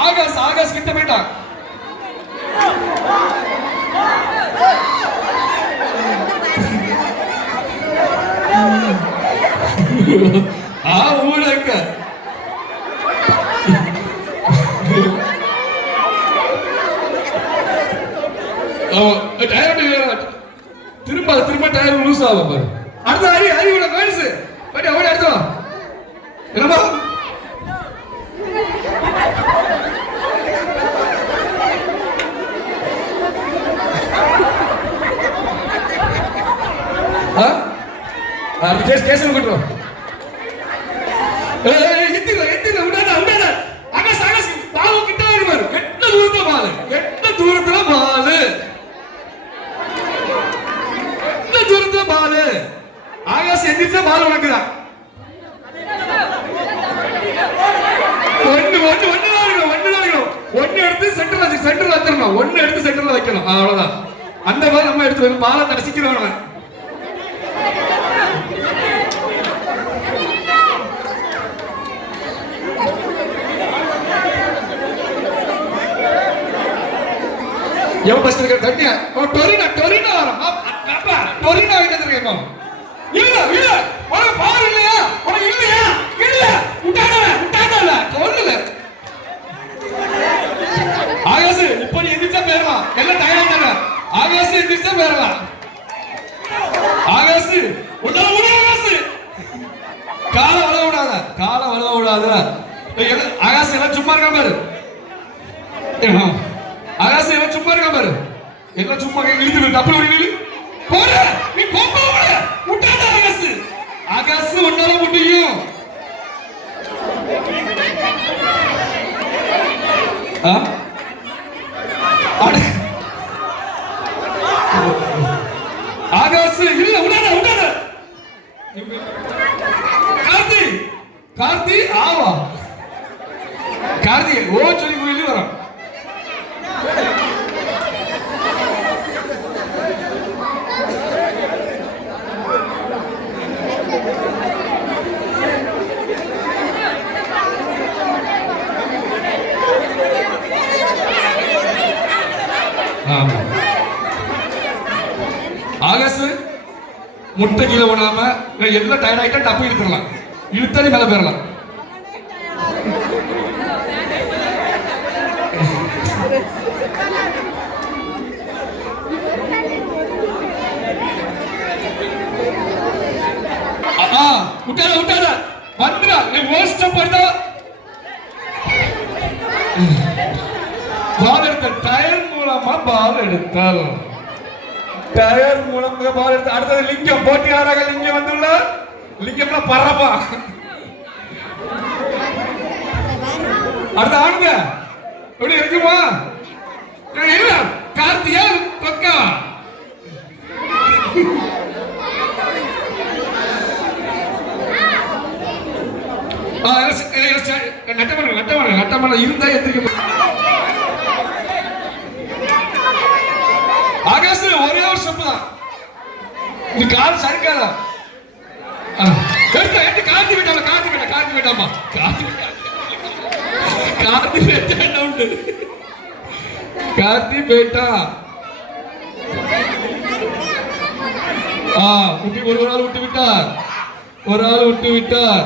ஆகாஷ் ஆகாஷ் கிட்ட போயிட்டான். ஊழக்க திரும்ப திரும்ப டயர் லூஸ் ஆகும் பாரு. அடுத்த ஹரி ஹரி உள்ள காணிச்சு பட் அவளே அடுத்தவா என்னப்பா கேஸ் கொண்டுரும். எத்தில விடாத விடாத. ஆகாஷ் ஆகாஷ் பாலு கிட்ட வருவாரு. கெட்ட தூரத்துல பாலு, கெட்ட தூரத்துல பாலு, கெட்ட தூரத்துல பாலு. ஆகாஷ் எந்திரிச்சா பால் உனக்குதான். ஒன்னு எடுத்து சென்டர்ல வச்சிடணும். ஒன்னு எடுத்து சென்டர்ல வைக்கணும். அவ்வளவுதான். அந்த மாதிரி நம்ம எடுத்து பாலை தடசிக்கிறோம். எவன் பஸ்ட் இருக்க தண்ணியா டொரினா டொரினா வரும். அப்பா டொரினா வைக்கிறது இருக்கேன். இல்ல இல்ல உனக்கு பவர் இல்லையா? உனக்கு இல்லையா? இல்ல விட்டாடல கொல்லுல. ஆகாஷ் இப்ப நீ எந்திரிச்சா பேரலாம். எல்லாம் டயர்ட் தானே. ஆகாஷ் எந்திரிச்சா பேரலாம். ஆகாஷ் உடல உட ஆகாஷ் கால வள விடாத, கால வள விடாத. ஆகாஷ் எல்லாம் சும்மா இருக்க பாரு. ஆகாஷ் எல்லாம் சும்மா இருக்க பாரு. எல்லாம் சும்மா இழுத்து டப்பு இழு போற. நீ கோப போற. விட்டாத ஆகாஷ். ஆகாஷ் உன்னால முடியும். ஆகாஷ் இல்ல விடாத விடாத. கார்த்தி கார்த்தி ஆவா கார்த்தி ஓ சொல்லி கோயிலுக்கு வரோம். ஆகாஷ் முட்டை கீழே போடாம எல்லாம் டயர்ட் ஆயிட்டா டப்பு இழுத்துடலாம். இழுத்தாடி மேல போயிடலாம். விட்டாத விட்டாத வந்துடா. ஓஸ்ட போயிட்டா பால் எடுத்த டயர் மூலமா பால் எடுத்தால் டயர் மூலமாக பால் எடுத்து அடுத்தது லிங்கம் போட்டியாளராக லிங்கம் வந்துள்ள. லிங்கம்ல பறப்பா. அடுத்த ஆளுங்க எப்படி இருக்குமா? இல்ல கார்த்தியா பக்கா நட்டமன இருந்தா எத்திரிக்க. ஆகாஷ் ஒரே ஒரு ஸ்டெப் தான். நீ கால் சரிக்காத. கார்த்தி விட்டாமா கார்த்தி விட்டா கார்த்தி விட்டாமா கார்த்தி கார்த்தி விட்டா உண்டு. கார்த்தி பேட்டா ஒரு ஆள் விட்டு விட்டார். ஒரு ஆள் விட்டு விட்டார்.